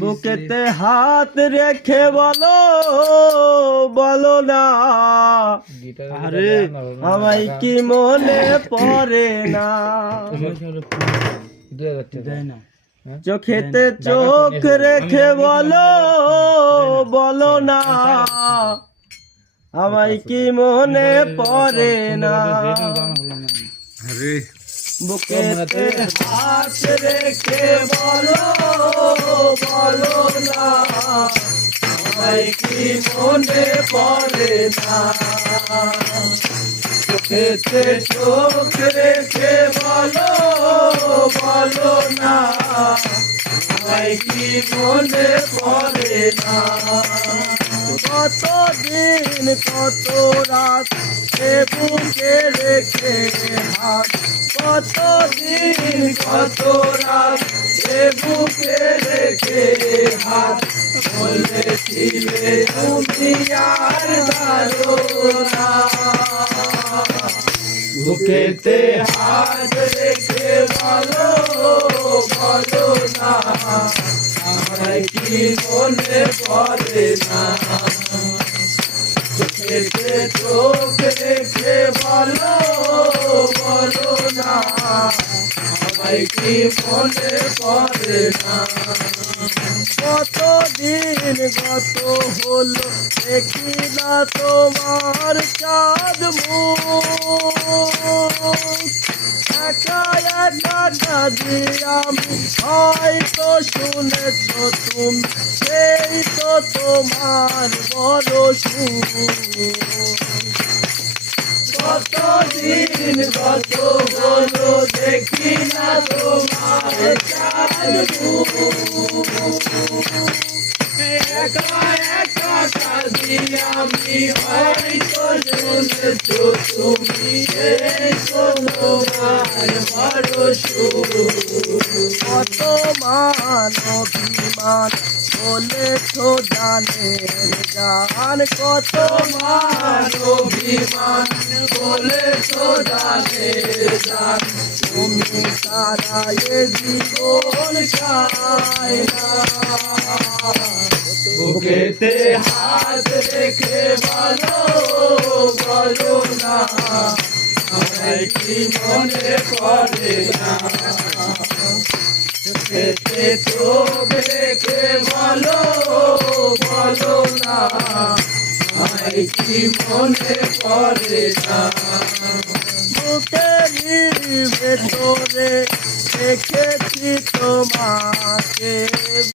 বুকেতে হাত রেখে বলো বলো না আরে আমায় কি মনে পড়ে না চোখেতে চোখ রেখে বলো বলো না আমায় কি মনে পড়ে না বুকেতে হাত রেখে বলো বলো না আমায় কি মনে পড়ে না চোখেতে চোখ রেখে বলো বলো না আমায় কি মনে পড়ে না কত দিন কত রাত এ বুকে রেখে হাত কত দিন কত রাত এ বুকে রেখে হাত বলেছিলে তুমি আর ভালো না বুকেতে হাত রেখে বলো বলো না আমায় কি মনে পড়ে না চোখেতে চোখ রেখে বলো বলো না আমায় কি মনে পড়ে না কতদিন গত হলো দেখি না তোমার চাঁদ মুখ একা একা কাঁদি আমি হয়তো শুনেছ তুমি সেই তো তোমার বড় সুখ কতদিন কত হলো দেখি না তোমার চাঁদ মুখ একা একা কাঁদি আমি হয়তো শুনেছ তুমি এই তো তোমার বড় সুখ কত মান অভিমান বলেছ জানের জান কত মান অভিমান বলেছ জানের জান তুমি তারা এ জীবন চাই না বুকেতে হাত রেখে বলো বলো না আমায় কি মনে পড়ে না চোখেতে চোখ রেখে বলো বলো না আমায় কি মনে পড়ে না বুকেরই ভেতরে রেখেছি তোমাকে